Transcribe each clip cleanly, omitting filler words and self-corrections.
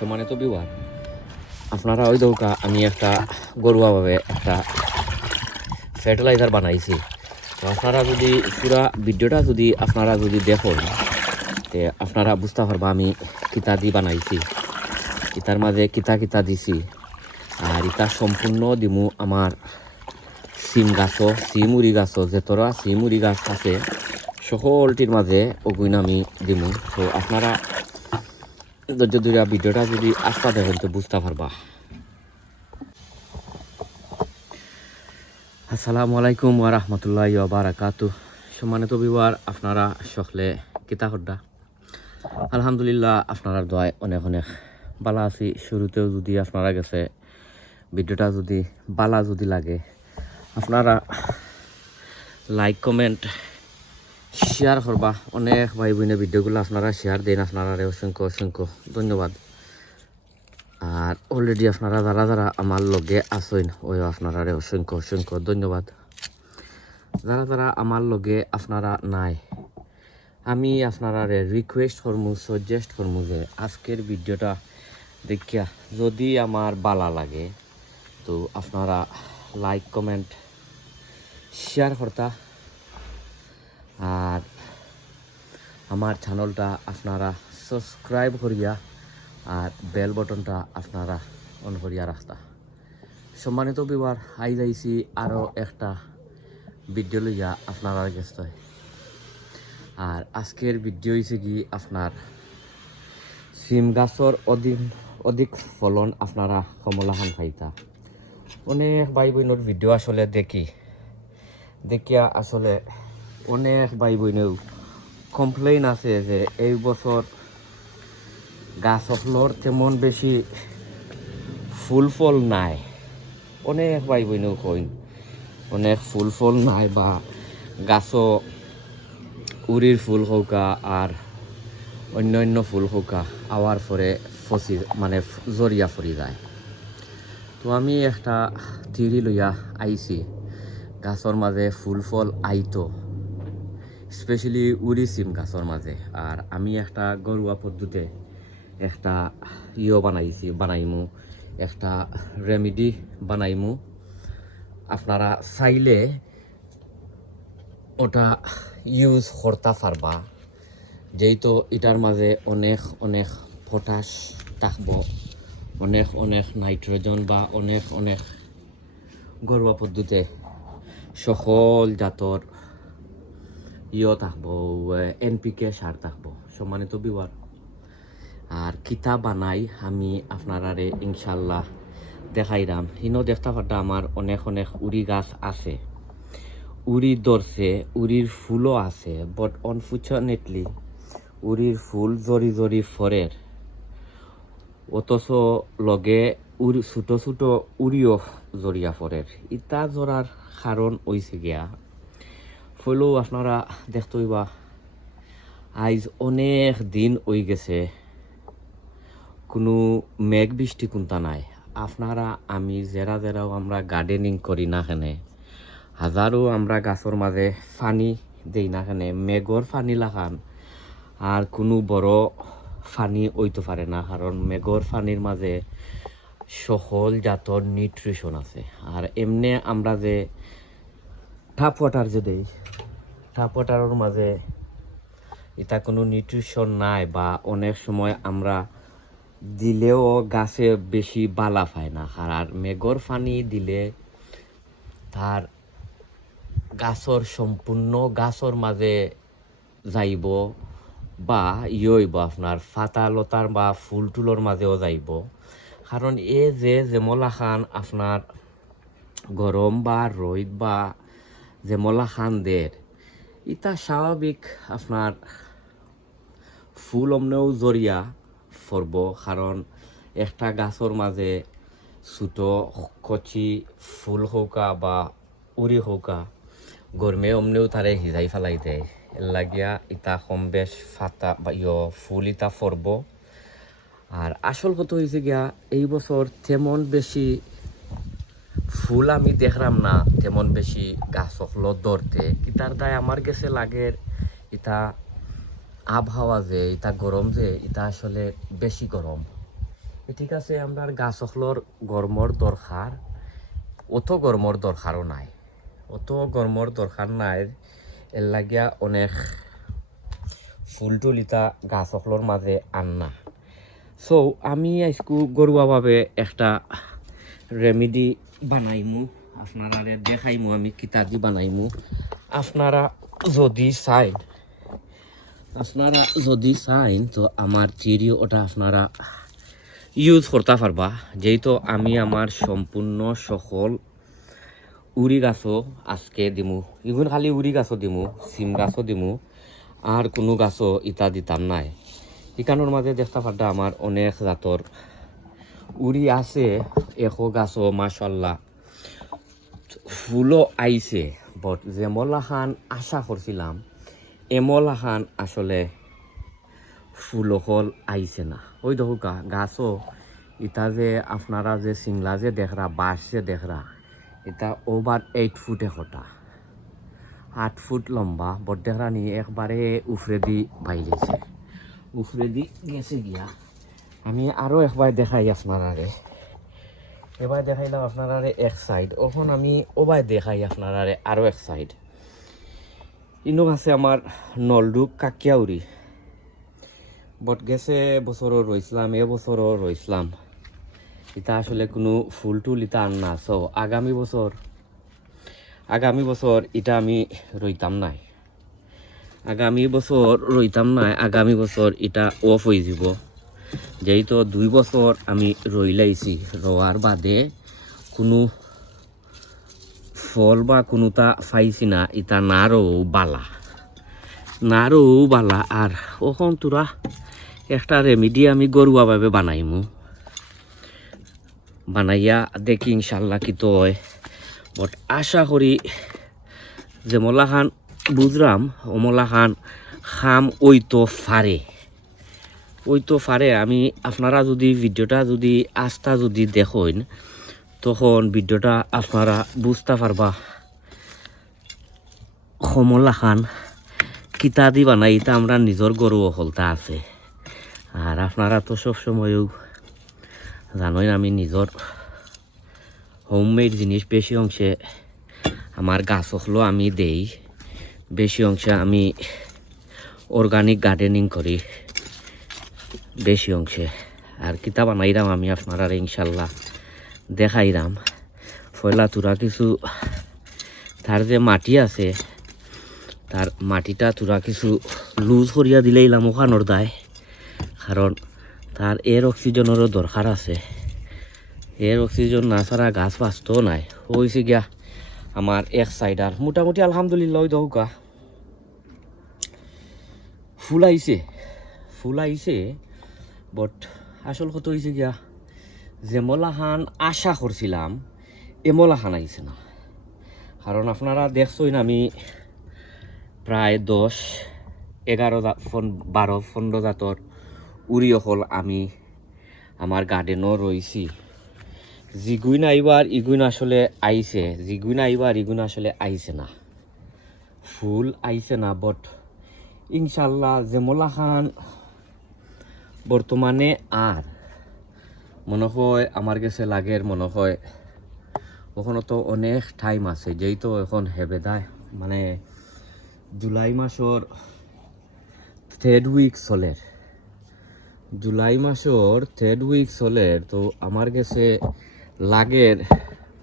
সম্মানিত ভিউয়ার, আপনারা ওই দৌকা আমি একটা ঘরোয়াভাবে একটা ফার্টিলাইজার বানাইছি। তো আপনারা যদি পুরা ভিডিওটা যদি আপনারা যদি দেখুন তে আপনারা বুঝতে পারবা আমি কিতা দি বানাইছি, ইতার মাঝে কিতা কিতা দিছি। আর ইটা সম্পূর্ণ দিমু আমার সিম গাছও, সিমুড়ি গাছও, যেতরা সিমুড়ি গাছ আছে সকলটির মাঝে ওগুন আমি দিমু। তো আপনারা ধৈর্য ধরে ভিডিওটা যদি আস্তা দেখেন তো বুঝতে পারবা। আসসালামু আলাইকুম ওয়া রাহমাতুল্লাহি ওয়া বারাকাতুহু। সম্মানিত ভিউয়ার, আপনারা সকলে কিতা করদা? আলহামদুলিল্লাহ আপনার দোয়ায় অনেক অনেক বালা আছি। শুরুতেও যদি আপনারা গেছে ভিডিওটা যদি বালা যদি লাগে আপনারা লাইক কমেন্ট শেয়ার করবা। অনেক ভাই বোনের ভিডিওগুলো আপনারা শেয়ার দেন, আপনারা অসংখ্য অসংখ্য ধন্যবাদ। আর অলরেডি আপনারা যারা যারা আমার লগে আসেন ওই আপনারা অসংখ্য অসংখ্য ধন্যবাদ। যারা যারা আমার লগে আপনারা নাই আমি আপনারা রিকোয়েস্ট করমু, সাজেস্ট করমু যে আজকের ভিডিওটা দেখিয়া যদি আমার বালা লাগে তো আপনারা লাইক কমেন্ট শেয়ার করতা। আর আমার চ্যানেলটা আপনারা সাবস্ক্রাইব করিয়া আর বেল বটনটা আপনারা অন করিয়া রাখতা। সম্মানিত ভিউয়ার, আই যাইছি আরও একটা ভিডিও লইয়া আপনারা গেস্ত। আর আজকের ভিডিও হয়েছে কি আপনার সিম গাছর অধিক ফলন আপনারা কমলা খান খাইতা। অনেক ভাই বোনের ভিডিও আসলে দেখিয়া আসলে অনেক ভাই বোনেও কমপ্লেইন আছে যে এই বছর গাছগুলোর তেমন বেশি ফুল ফল নাই। অনেক ভাই বোনেও কইন অনেক ফুল ফল নাই বা গাছও উড়ির ফুল হৌকা আর অন্য ফুল হৌকা আওয়ার পরে ফসি মানে জরিয়া ফরি যায়। তো আমি একটা থিওরি লইয়া আইছি গাছর মাঝে ফুল ফল আইতো, স্পেশালি উড়ি সিম গাছর মাঝে। আর আমি একটা ঘরোয়া পদ্ধতিতে একটা বানাইমু একটা রেমেডি বানাইমু। আপনারা চাইলে ওটা ইউজ করতে পারবা, যেহেতু এটার মাঝে অনেক অনেক পটাশ থাকব, অনেক অনেক নাইট্রোজেন বা অনেক অনেক ঘরোয়া পদ্ধতিতে সকল জাতর থাকবো, NPK সার থাকবো। সম্মানিত ভিউয়ার, আর কিতা বানাই আমি আপনারারে ইনশাল্লাহ দেখাইরাম। হিনো দেখতে পারতা আমার অনেক অনেক উড়ি গাছ আছে, উড়ি ধরছে, উড়ির ফুলও আছে, বাট আনফর্চুনেটলি উড়ির ফুল জরি জরি ফরের, অথচ লগে ছোট ছোট উড়িও জরিয়া ফরের। ইটা জরার কারণ হইছে গিয়া ফলো আপনারা দেখতে হইবা আইজ অনেক দিন হয়ে গেছে কোনো মেঘ বৃষ্টি কোনটা নাই। আপনারা আমি যারাও আমরা গার্ডেনিং করি না কেনে, হাজারো আমরা গাছের মাঝে পানি দেই না কেনে, মেঘর পানি লাগান আর কোনো বড় পানি হইতে পারে না, কারণ মেঘর পানির মাঝে সকল জাতর নিউট্রিশন আছে। আর এমনি আমরা যে ট্যাপ ওয়াটার যে দেই, ট্যাপ ওয়াটারের মাঝে এটা কোনো নিউট্রিশন নাই বা অনেক সময় আমরা দিলেও গাছে বেশি বালা পায় না। আর মেঘর পানি দিলে তার গাছর সম্পূর্ণ গাছর মাঝে যাইব বা হইব আপনার ফাতা লতার বা ফুল টুলোর মাঝেও যাইব। কারণ এ যে যেমলা খান আপনার গরম বা রোদ বা যেমলা খান দের ইটা স্বাভাবিক আপনার ফুল অমনেও জরিয়া ফরব। কারণ একটা গাছর মাঝে ছোট কচি ফুল হৌকা বা উড়ি হৌকা গরমে অমনেও তারে হিজাই ফেলাই দেয়। এর লাগিয়া ইটা কম বেশ ফাতা বা ফুল ইটা ফরব। আর আসল কথা হয়েছে গিয়া এই বছর তেমন বেশি ফুল আমি দেখলাম না, তেমন বেশি গাছ হলো ধরতে। ইটার দায় আমার কাছে লাগে ইটা আবহাওয়া যে ইটা গরম যে ইটা আসলে বেশি গরম। ঠিক আছে আমরা গাছ হকলর গরমর দরকার অত গরমর দরকারও নাই অত গরমর দরকার নাই এর লাগিয়া অনেক ফুল টুল ইতা গাছ হকলর মাঝে আননা সো আমি আজকু গরুয়াভাবে একটা রেমেডি বানাইমু আপনারা দেখাইমু আমি কিতা দি বানাইমু আপনারা যদি চাইন তো আমার চিড়ি ওটা আপনারা ইউজ করতে পারবা যেহেতু আমি আমার সম্পূর্ণ সকল উড়ি গাছও আজকে দিমু ইগুন খালি উড়ি গাছও দিমু সিম গাছও দিমু আর কোনো গাছও ইটা দিতাম নাই ইকানোর মাঝে দেখতে পারটা আমার অনেক জাতর উড়ি আছে এখো গাছও মাশাল্লাহ ফুলও আইছে বাট যেমলা খান আশা করছিলাম এমলা খান আসলে ফুলকল আইছে না ওই দেখো গাছও ইটা যে আপনারা যে সিংলা যে দেখরা বাঁশ যে দেখরা এটা ওভার 8 ফুট একটা 8 ফুট লম্বা বট দেখরা নিয়ে একবারে উফরে দি বাইরেছে উফরে দি গেছে গিয়া আমি আরও একবার দেখাই আপনারারে এবার দেখাইলাম আপনারারে এক সাইড ওখন আমি ওবাই দেখাই আপনারারে আরও এক সাইড ইনো আছে আমার নলডুক কাকিয়াউরি বট গেছে বছরও রইছিলাম এবছরও রইছিলাম এটা আসলে কোনো ফুল টুল এটা আন না সো আগামী বছর এটা আমি রইতাম নাই আগামী বছর এটা অফ হয়ে যাব যেহেতু 2 বছর আমি রইলাইছি রোয়ার বাদে কোনো ফল বা কোনোটা পাইছি না এটা নারও বালা আর ওখন তোরা একটা রেমেডি আমি গরুয়াভাবে বানাইয়া দেখি ইনশাল্লাহ কি তো হয় বট আশা করি যে মলাখান বুঝলাম অমলাখান খাম ওই তো ফারে আমি আপনারা যদি ভিডিওটা যদি আস্থা যদি দেখেন তখন ভিডিওটা আপনারা বুঝতে পারবা কমলাখান কিতা দি বানাই এটা আমরা নিজের গরু হলতা আছে আর আপনারা তো সবসময়ও জানোই আমি নিজের হোমমেড জিনিস বেশি অংশে আমার গাছ হলো আমি দেই বেশি অংশে আমি অর্গানিক গার্ডেনিং করি বেশি অংশে আর কিতা বানাইরাম আমি আপনারা ইনশাল্লাহ দেখাইরাম পয়লা তোরা কিছু তার যে মাটি আছে তার মাটিটা তোরা কিছু লুজ করিয়া দিলেইলাম ওখানোর দায় কারণ তার এর অক্সিজেনেরও দরকার আছে এর অক্সিজেন না ছাড়া গাছ বাঁচতেও নাই হয়েছে গিয়া আমার এক সাইডার মোটামুটি আলহামদুলিল্লাহ দৌকা ফুল আইছে বট আসল কথা হয়েছে গিয়া যেমলাখান আশা করছিলাম এমলাখান আইছে না কারণ আপনারা দেখছেন আমি প্রায় 10-11-12-15 জাতর উড়ি হল আমি আমার গার্ডেনও রয়েছি জিগুইন আইবার ইগুইন আসলে আইছে না ফুল আইছে না বট ইনশাল্লাহ যেমলা খান বর্তমানে আর মনে হয় আমার কাছে লাগের মনে হয় ওখানে তো অনেক টাইম আছে যেহেতু এখন হেবেদায় মানে জুলাই মাসের 3rd উইক চলের তো আমার কাছে লাগের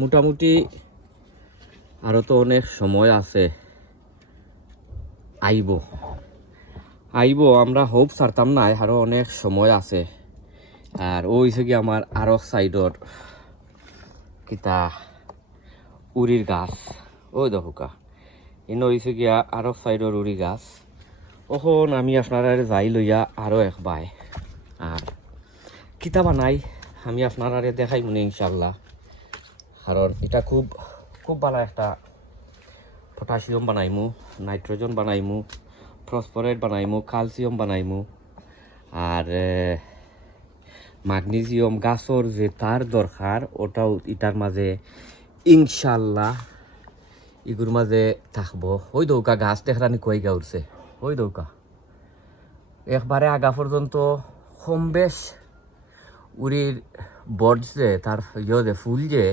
মোটামুটি আরও তো অনেক সময় আছে আইব আমরা হোপ ছাড়তাম না আরও অনেক সময় আছে আর ওই কি আমার আরো সাইডর কিতা উড়ির গাছ ওই দেখোকা ইনো হয়েছে গিয়া আরো সাইডর উড়ি গাছ ওখন আমি আপনারা যাই লইয়া আরো একবার আর কিতা বানাই আমি আপনারা দেখাই মনে ইনশাল্লাহ কারণ এটা খুব ভালো একটা পটাশিয়াম বানাইমু নাইট্রোজেন বানাইমু ফসফরেট বানাইমু ক্যালসিয়াম বানাইমু আর ম্যাগনেসিয়াম গাছর যে তার দরকার ওটাও ইটার মাঝে ইনশাল্লাহ ইগুর মাঝে থাকবো ওই দৌকা গাছ দেখরানি কই গা উঠছে ওই দৌকা একবারে আগা পর্যন্ত কম বেশ উড়ির বর্ডস যে তার যে ফুল যে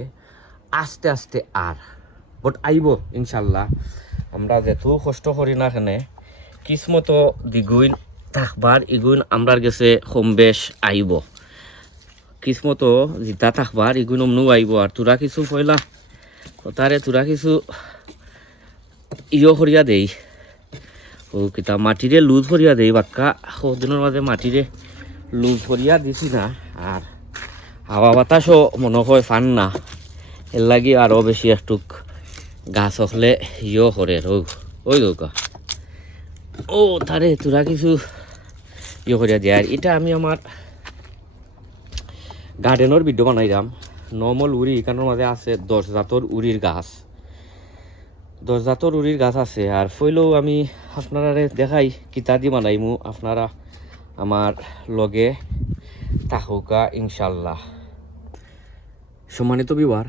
আস্তে আস্তে আর বট আইব ইনশাল্লাহ। আমরা যেহেতু কষ্ট করি না এখানে কিসমত দ্বিগুণ থাকবার ইগুণ আমরার গেছে কম বেশ আইব, কিসমত জিতা থাকবার ইগুণ অমনও আইব। আর তোরা কিছু পয়লা তারে তোরা কিছু করিয়া দেই, ও কিতা মাটিরে লুজ করিয়া দেই বাক্কা সদিনের মাঝে মাটিরে লুজ করিয়া দিছি না। আর হাওয়া বাতাসও মনে হয় ফান না, এর লাগি আরও বেশি একটুক গাছ হলে করে ওই দৌকা ও তারে তোরা কিছু করিয়া দেয়। আর এটা আমি আমার গার্ডেনের ভিডিও বানাইলাম। নর্মাল উড়ি এখানের মাঝে আছে 10 জাতর উড়ির গাছ, 10 জাতর উড়ির গাছ আছে। আর ফইলেও আমি আপনারা দেখাই কিতা দি বানাইমু, আপনারা আমার লগে থাকুকা ইনশাল্লাহ। সম্মানিত বিবার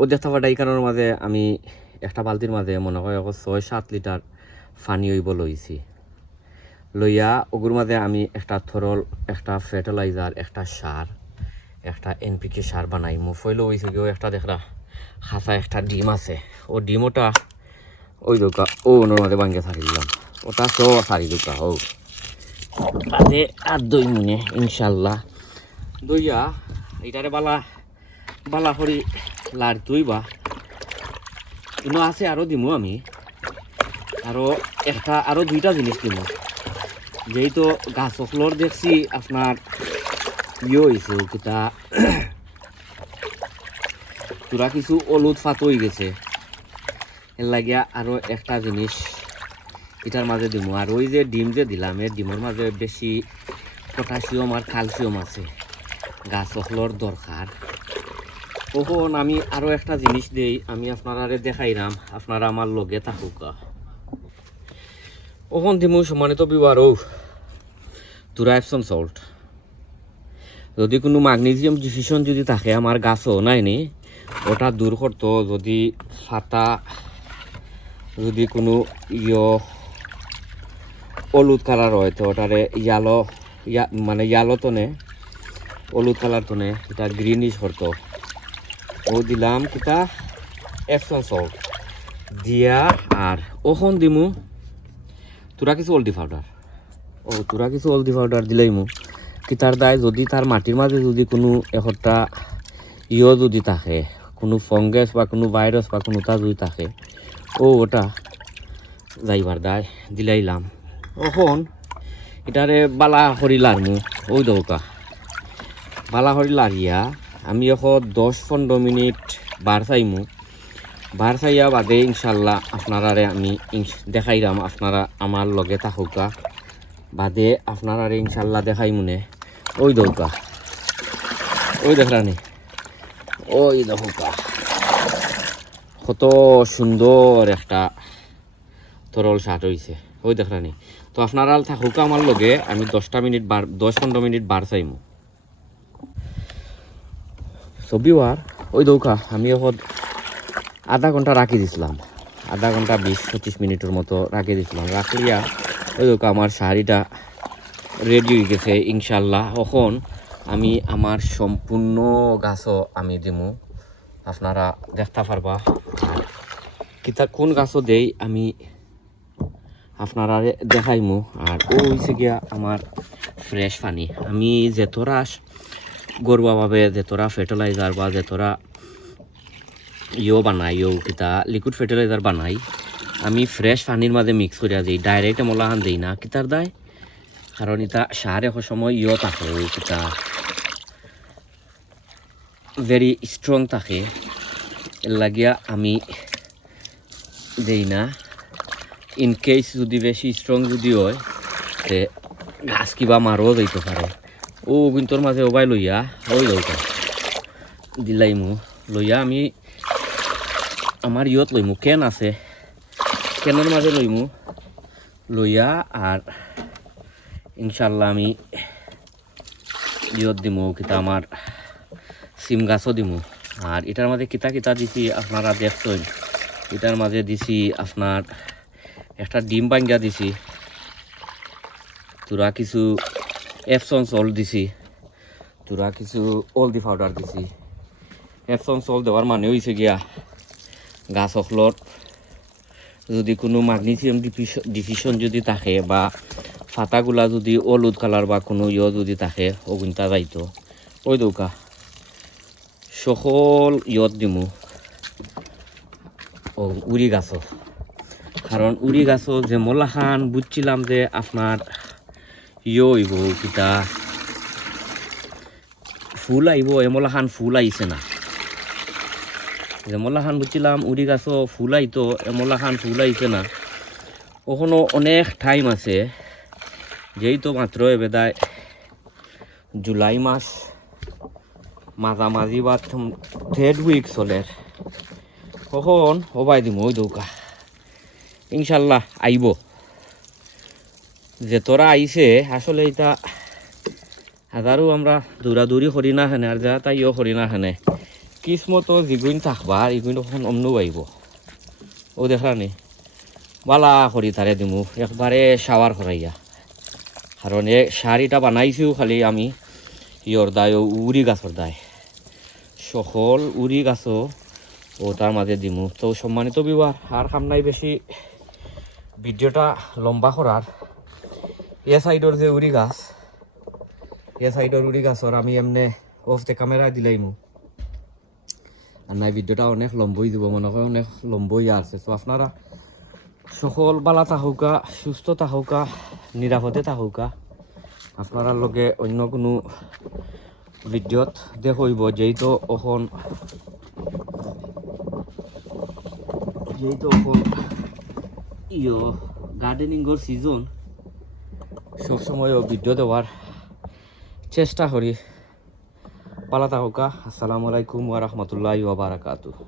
ও দেখতে পাটা এইখানের মাঝে আমি একটা বালতির মাঝে মনে হয় 6-7 লিটার পানি হইব লইছি, লইয়া ওগুর মাঝে আমি একটা থরল, একটা ফার্টিলাইজার, একটা সার, একটা NPK সার বানাই। ফইল হয়েছে গিয়েও একটা দেখরা খাঁচা একটা ডিম আছে, ও ডিমটা ওই দোকা ও ওনার মাঝে ভাঙ্গে ছাড়ি দিলাম, ওটা সব ছাড়ি দোকা ও তাতে আর দই মনে ইনশাল্লাহ দইয়া এইটারে বালা বালা করি লার দইবা কিন্তু আছে আরও দিমু আমি আরও 2টা জিনিস দিমু। যেহেতু গাছ ফ্লোর দেখছি আপনার হয়েছে কিতা তোরা কিছু অলুদ ফাত হয়ে গেছে, এর লাগিয়া আরও একটা জিনিস এটার মাঝে দিমু। আর ওই যে ডিম যে দিলাম এর ডিমের মাঝে বেশি পটাশিয়াম আর ক্যালসিয়াম আছে, গাছ ফ্লোর দরকার। তখন আমি আরও একটা জিনিস দেই, আমি আপনারা দেখাইলাম, আপনারা আমার লগে থাকুকা। ওখান দিমু সম্মানিত বিবার তোরা এপসম সল্ট। যদি কোনো ম্যাগনেসিয়াম ডিফিশন যদি থাকে আমার গাছও নাইনি ওটা দূর করতো। যদি ফাতা যদি কোনো হলুদ কালার হয় তো ওটারে মানে ইয়ালো তনে হলুদ কালার তনে এটা গ্রিনিশ করতো। ও দিলাম কিতা এপসম সল্ট দিয়া। আর ওখন দিমু তোরা কিছু হলদি পাউডার, তোরা কিছু হলদি পাউডার দিলেইমু কিতার দায় যদি তার মাটির মাঝে যদি কোনো একটা যদি থাকে, কোনো ফঙ্গাস বা কোনো ভাইরাস বা কোনোটা যদি থাকে ওটা যাইবার দায় দিলাইলাম। এখন এটারে বালা করি লারমু ওই দৌকা বালা করি লারিয়া আমি এখন 10-15 মিনিট বার চাইমু। বার চাইয়া বাদে ইনশাল্লাহ আপনারারে আমি দেখাইলাম, আপনারা আমার লগে থাকুকা বাদে আপনারারে ইনশাল্লাহ দেখাই মনে ওই দৌকা ওই দেখরানি ওই দৌকা কত সুন্দর একটা তরল শার্ট হয়েছে ওই দেখরানি। তো আপনারা থাকুকা আমার লগে আমি 10-15 মিনিট বার চাইমু। ছবি আর ওই দৌকা আমি এখন আধা ঘন্টা রাখি দিছিলাম, আধা ঘন্টা 20-25 মিনিটের মতো রাখি দিছিলাম। রাখলিয়া ওই দৌকা আমার শাড়িটা রেডি হয়ে গেছে ইনশাল্লাহ। এখন আমি আমার সম্পূর্ণ গাছও আমি দিমু, আপনারা দেখতে পারবা কিতা কোন গাছও দেই আমি আপনারা দেখাইমু। আর ও হয়েছে গিয়া আমার ফ্রেশ পানি। আমি যেতরা গরুয়াভাবে যেতরা ফার্টিলাইজার বা যেতরা বানাই কিতা লিকুইড ফার্টিলাইজার বানাই আমি ফ্রেশ পানির মাঝে মিক্স করিয়া দিই, ডাইরেক্ট মলাহান দিই না। কিতার দায় কারণ এটা সার এক সময় থাকে কিতা ভেরি স্ট্রং থাকে, এর লাগিয়া আমি দেই না। ইন কেস যদি বেশি স্ট্রং যদি হয় তে গাছ কিবা মারও দিতে পারে। ও কিন্তু মাঝে ওবাই লইয়া ওই দৌকা দিলাইমু লইয়া আমি আমার লইমু কেন আছে কেনের মাঝে লইমু লইয়া। আর ইনশাল্লাহ আমি দিমু কিতা আমার সিম গাছও দিমু। আর এটার মাঝে কিতা কিতা দিছি আপনারা দেখছেন, এটার মাঝে দিছি আপনার একটা ডিম ভাঙ্গা দিছি, তোরা কিছু এপসম সল্ট দিছি, তোরা কিছু হলদি পাউডার দিছি এপসন সল দেওয়ার মানে হয়েছে গিয়া গাছ অখলত যদি কোনো ম্যাগনেসিয়াম ডিফিশন যদি থাকে বা ফাতাগুলা যদি হলুদ কালার বা কোনো যদি থাকে অগুনটা যাইতো ওই দৌকা সকল দিমু ও উড়ি গাছ কারণ উড়ি গাছ যে মলাখান বুঝছিলাম যে আপনার হইব কিতা ফুল আইব এমলাখান ফুল আইছে না যেমলাখান বুঝছিলাম উড়ি গাছ ফুল আইতো এমলাখান ফুল আইছে না ওখানো অনেক টাইম আছে যেই তো মাত্র এবেদায় জুলাই মাস মাঝামাঝি বা 3rd উইক চলে কখন হবাই দিম ওই দৌকা ইনশাল্লাহ আইব যে তোরা আইছে আসলে এটা হাজারও আমরা দৌড়াদৌড়ি করি না হেনে আর যা তাইও করি না হেনে কিসমতো যেগুন থাকবা এগুন তখন অমনও আইব ও দেখলানি বালা করি তারে দিমু একবারে শাওয়ার করাইয়া কারণ এ শাড়িটা বানাইছিও খালি আমি দায় ও উড়ি গাছর দায় সকল উড়ি গাছও ও তার মাঝে দিমু তো সম্মানিত বিবার আর কাম নাই বেশি ভিডিওটা লম্বা করার এ সাইডর যে উড়ি গাছ এ সাইডর উড়ি গাছর আমি এমনি অফ দ্য ক্যামেরা দিলাইমু আর নাই ভিডিওটা অনেক লম্বই দিব মনে হয় অনেক লম্বই আছে তো আপনারা সকল বালা থাকুকা সুস্থ থাকুকা নিরাপদে থাকুকা আপনারা লগে অন্য কোনো ভিডিওত দেখইব যেহেতু এখন গার্ডেনিংর সিজন সবসময় ভিডিও দেওয়ার চেষ্টা করি পালা থাকুকা আসসালামু আলাইকুম ওয়া রাহমাতুল্লাহি ওয়া বারাকাতুহু